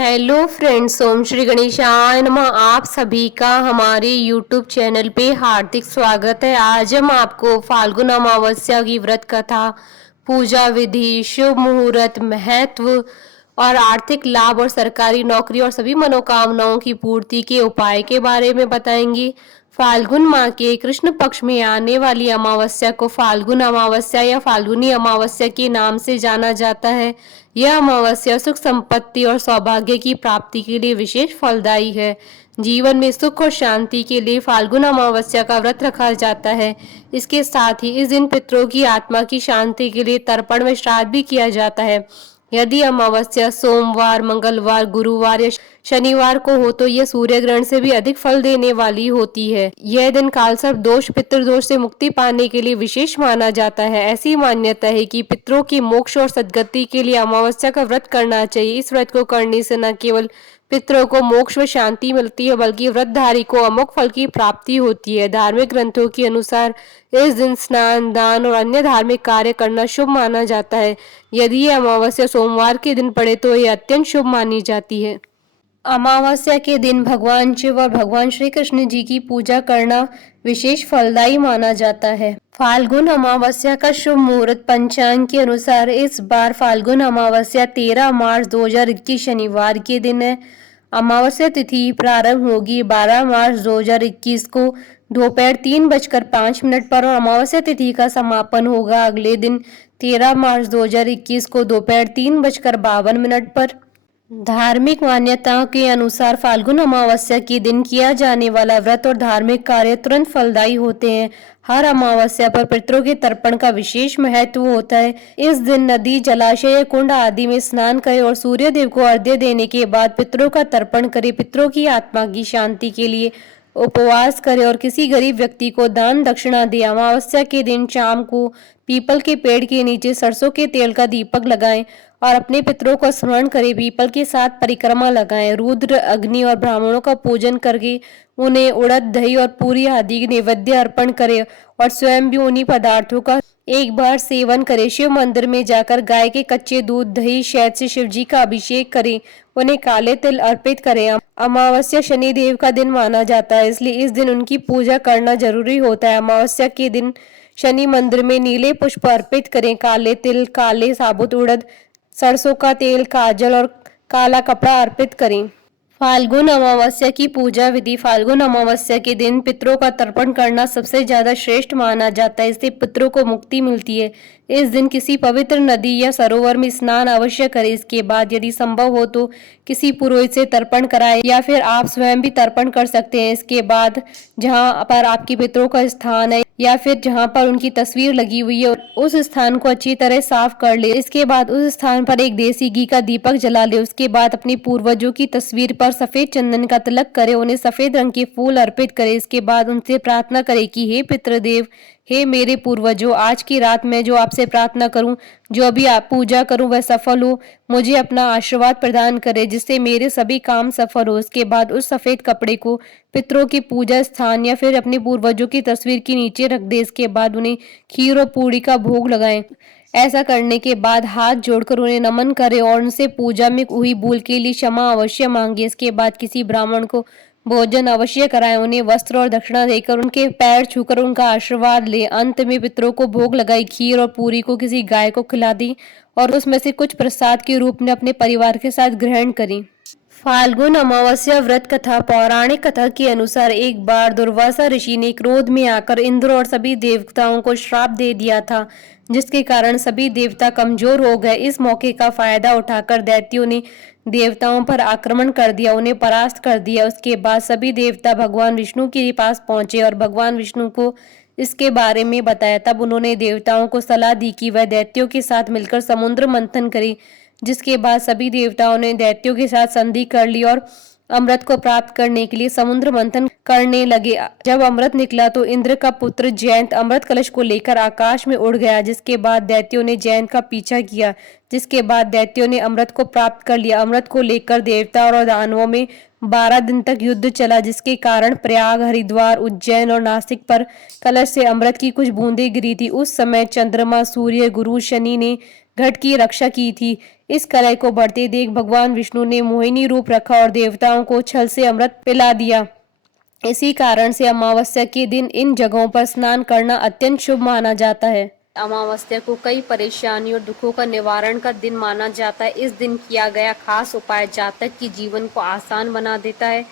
Hello friends, ओम श्री गणेशाय नमः। आप सभी का हमारे यूट्यूब चैनल पे हार्दिक स्वागत है। आज हम आपको फाल्गुन अमावस्या की व्रत कथा, पूजा विधि, शुभ मुहूर्त, महत्व और आर्थिक लाभ और सरकारी नौकरी और सभी मनोकामनाओं की पूर्ति के उपाय के बारे में बताएंगे। फाल्गुन माह के कृष्ण पक्ष में आने वाली अमावस्या को फाल्गुन अमावस्या या फाल्गुनी अमावस्या के नाम से जाना जाता है। यह अमावस्या सुख संपत्ति और सौभाग्य की प्राप्ति के लिए विशेष फलदायी है। जीवन में सुख और शांति के लिए फाल्गुन अमावस्या का व्रत रखा जाता है। इसके साथ ही इस दिन पितरों की आत्मा की शांति के लिए तर्पण व श्राद्ध भी किया जाता है। यदि अमावस्या सोमवार, मंगलवार, गुरुवार या शनिवार को हो तो यह सूर्य ग्रहण से भी अधिक फल देने वाली होती है। यह दिन कालसर्प दोष, पितृदोष से मुक्ति पाने के लिए विशेष माना जाता है। ऐसी मान्यता है कि पितरों की मोक्ष और सद्गति के लिए अमावस्या का व्रत करना चाहिए। इस व्रत को करने से न केवल पितरों को मोक्ष व शांति मिलती है, बल्कि व्रतधारी को अमोघ फल की प्राप्ति होती है। धार्मिक ग्रंथों के अनुसार इस दिन स्नान, दान और अन्य धार्मिक कार्य करना शुभ माना जाता है। यदि ये अमावस्या सोमवार के दिन पड़े तो यह अत्यंत शुभ मानी जाती है। अमावस्या के दिन भगवान शिव और भगवान श्री कृष्ण जी की पूजा करना विशेष फलदायी माना जाता है। फाल्गुन अमावस्या का शुभ मुहूर्त पंचांग के अनुसार इस बार फाल्गुन अमावस्या 13 मार्च 2021 शनिवार के दिन है। अमावस्या तिथि प्रारंभ होगी 12 मार्च 2021 को दोपहर 3:05 पर और अमावस्या तिथि का समापन होगा अगले दिन 13 मार्च 2021 को दोपहर 3:52 पर। धार्मिक मान्यताओं के अनुसार फाल्गुन अमावस्या के दिन किया जाने वाला व्रत और धार्मिक कार्य तुरंत फलदायी होते हैं। हर अमावस्या पर पितरों के तर्पण का विशेष महत्व होता है। इस दिन नदी, जलाशय या कुंड आदि में स्नान करें और सूर्य देव को अर्घ्य देने के बाद पितरों का तर्पण करें। पितरों की आत्मा की शांति के लिए उपवास करें और किसी गरीब व्यक्ति को दान दक्षिणा दें। अमावस्या के दिन शाम को पीपल के पेड़ के नीचे सरसों के तेल का दीपक लगाएं और अपने पितरों का स्मरण करें। पीपल के साथ परिक्रमा लगाएं। रुद्र, अग्नि और ब्राह्मणों का पूजन करके उन्हें उड़द, दही और पूरी आदि नैवेद्य अर्पण करें और स्वयं भी उन्हीं पदार्थों का एक बार सेवन करें। शिव मंदिर में जाकर गाय के कच्चे दूध, दही, शहद से शिव जी का अभिषेक करें। उन्हें काले तिल अर्पित करें। अमावस्या शनि देव का दिन माना जाता है, इसलिए इस दिन उनकी पूजा करना जरूरी होता है। अमावस्या के दिन शनि मंदिर में नीले पुष्प अर्पित करें। काले तिल, काले साबुत उड़द, सरसों का तेल, काजल और काला कपड़ा अर्पित करें। फाल्गुन अमावस्या की पूजा विधि। फाल्गुन अमावस्या के दिन पितरों का तर्पण करना सबसे ज्यादा श्रेष्ठ माना जाता है। इससे पितरों को मुक्ति मिलती है। इस दिन किसी पवित्र नदी या सरोवर में स्नान अवश्य करें। इसके बाद यदि संभव हो तो किसी पुरोहित से तर्पण कराएं या फिर आप स्वयं भी तर्पण कर सकते हैं। इसके बाद जहां पर आपके पितरों का स्थान है या फिर जहां पर उनकी तस्वीर लगी हुई है उस स्थान को अच्छी तरह साफ कर ले। इसके बाद उस स्थान पर एक देसी घी का दीपक जला ले। उसके बाद अपने पूर्वजों की तस्वीर पर सफेद चंदन का तिलक करे, उन्हें सफेद रंग के फूल अर्पित करे। इसके बाद उनसे प्रार्थना करे कि हे पितृदेव, हे मेरे पूर्वजों, आज की रात मैं जो आपसे प्रार्थना करूं, जो अभी आप पूजा करूं वह सफल हो। मुझे अपना आशीर्वाद प्रदान करे जिससे मेरे सभी काम सफल हो। इसके बाद उस सफेद कपड़े को पितरों के पूजा स्थान या फिर अपने पूर्वजों की तस्वीर के नीचे रख दे। इसके बाद उन्हें खीर और पूड़ी का भोग लगाएं। ऐसा करने के बाद हाथ जोड़कर उन्हें नमन करें और उनसे पूजा में हुई भूल के लिए क्षमा अवश्य मांगे। इसके बाद किसी ब्राह्मण को भोजन अवश्य कराएं। उन्हें वस्त्र और दक्षिणा देकर उनके पैर छूकर उनका आशीर्वाद ले। अंत में पितरों को भोग लगाई खीर और पूरी को किसी गाय को खिला दी और उसमें से कुछ प्रसाद के रूप में अपने परिवार के साथ ग्रहण करें। फाल्गुन अमावस्या व्रत कथा। पौराणिक कथा के अनुसार एक बार दुर्वासा ऋषि ने क्रोध में आकर इंद्र और सभी देवताओं को श्राप दे दिया था, जिसके कारण सभी देवता कमजोर हो गए। इस मौके का फायदा उठाकर दैत्यों ने देवताओं पर आक्रमण कर दिया, उन्हें परास्त कर दिया। उसके बाद सभी देवता भगवान विष्णु के पास पहुंचे और भगवान विष्णु को इसके बारे में बताया। तब उन्होंने देवताओं को सलाह दी कि वह दैत्यों के साथ मिलकर समुद्र मंथन करे, जिसके बाद सभी देवताओं ने दैत्यों के साथ संधि कर ली और अमृत को प्राप्त करने के लिए समुद्र मंथन करने लगे। जब अमृत निकला तो इंद्र का पुत्र जयंत अमृत कलश को लेकर आकाश में उड़ गया, जिसके बाद दैत्यों ने जयंत का पीछा किया। जिसके बाद दैत्यों ने अमृत को प्राप्त कर लिया। अमृत को लेकर देवता और दानवों में 12 दिन तक युद्ध चला, जिसके कारण प्रयाग, हरिद्वार, उज्जैन और नासिक पर कलश से अमृत की कुछ बूंदें गिरी थी। उस समय चंद्रमा, सूर्य, गुरु शनि ने घट की रक्षा की थी। इस कलह को बढ़ते देख भगवान विष्णु ने मोहिनी रूप रखा और देवताओं को छल से अमृत पिला दिया। इसी कारण से अमावस्या के दिन इन जगहों पर स्नान करना अत्यंत शुभ माना जाता है। अमावस्या को कई परेशानियों और दुखों का निवारण का दिन माना जाता है। इस दिन किया गया खास उपाय जातक की जीवन को आसान बना देता है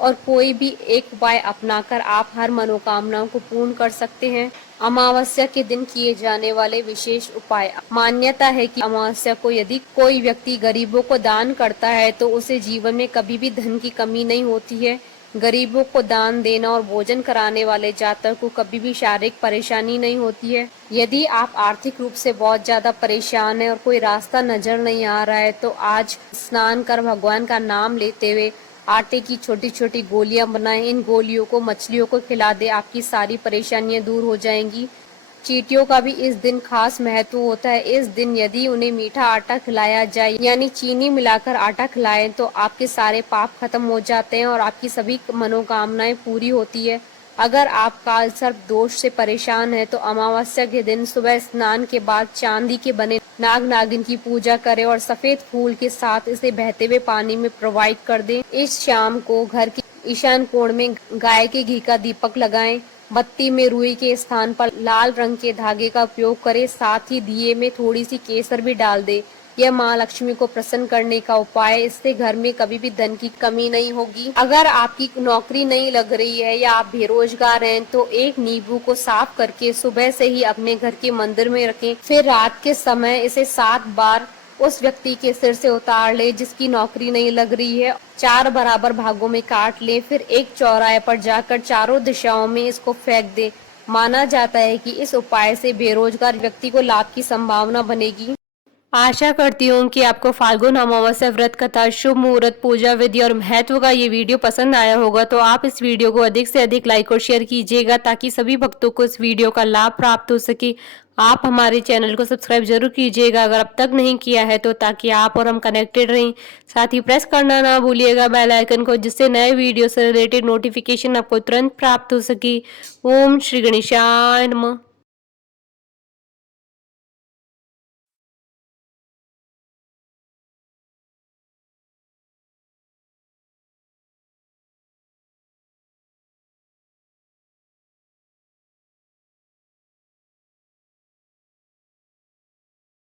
और कोई भी एक उपाय अपनाकर आप हर मनोकामनाओं को पूर्ण कर सकते हैं। अमावस्या के दिन किए जाने वाले विशेष उपाय। मान्यता है कि अमावस्या को यदि कोई व्यक्ति गरीबों को दान करता है तो उसे जीवन में कभी भी धन की कमी नहीं होती है। गरीबों को दान देना और भोजन कराने वाले जातक को कभी भी शारीरिक परेशानी नहीं होती है। यदि आप आर्थिक रूप से बहुत ज्यादा परेशान हैं और कोई रास्ता नजर नहीं आ रहा है तो आज स्नान कर भगवान का नाम लेते हुए आटे की छोटी छोटी गोलियां बनाएं। इन गोलियों को मछलियों को खिला दे, आपकी सारी परेशानियां दूर हो जाएंगी। चींटियों का भी इस दिन खास महत्व होता है। इस दिन यदि उन्हें मीठा आटा खिलाया जाए यानी चीनी मिलाकर आटा खिलाएं तो आपके सारे पाप खत्म हो जाते हैं और आपकी सभी मनोकामनाएं पूरी होती है। अगर आप काल सर्प दोष से परेशान हैं तो अमावस्या के दिन सुबह स्नान के बाद चांदी के बने नाग नागिन की पूजा करें और सफेद फूल के साथ इसे बहते हुए पानी में प्रवाहित कर दें। इस शाम को घर के ईशान कोण में गाय के घी का दीपक लगाएं। बत्ती में रुई के स्थान पर लाल रंग के धागे का उपयोग करें। साथ ही दिए में थोड़ी सी केसर भी डाल दे। यह माँ लक्ष्मी को प्रसन्न करने का उपाय है। इससे घर में कभी भी धन की कमी नहीं होगी। अगर आपकी नौकरी नहीं लग रही है या आप बेरोजगार हैं तो एक नींबू को साफ करके सुबह से ही अपने घर के मंदिर में रखें। फिर रात के समय इसे 7 बार उस व्यक्ति के सिर से उतार ले जिसकी नौकरी नहीं लग रही है। 4 बराबर भागों में काट ले, फिर एक चौराहे पर जाकर चारों दिशाओं में इसको फेंक दे। माना जाता है कि इस उपाय से बेरोजगार व्यक्ति को लाभ की संभावना बनेगी। आशा करती हूँ कि आपको फाल्गुन अमावस्या व्रत कथा, शुभ मुहूर्त, पूजा विधि और महत्व का ये वीडियो पसंद आया होगा तो आप इस वीडियो को अधिक से अधिक लाइक और शेयर कीजिएगा ताकि सभी भक्तों को इस वीडियो का लाभ प्राप्त हो सके। आप हमारे चैनल को सब्सक्राइब जरूर कीजिएगा अगर अब तक नहीं किया है तो, ताकि आप और हम कनेक्टेड रहें। साथ ही प्रेस करना ना भूलिएगा बेल आइकन को, जिससे नए वीडियो से रिलेटेड नोटिफिकेशन आपको तुरंत प्राप्त हो सके। ओम श्री गणेशाय नमः।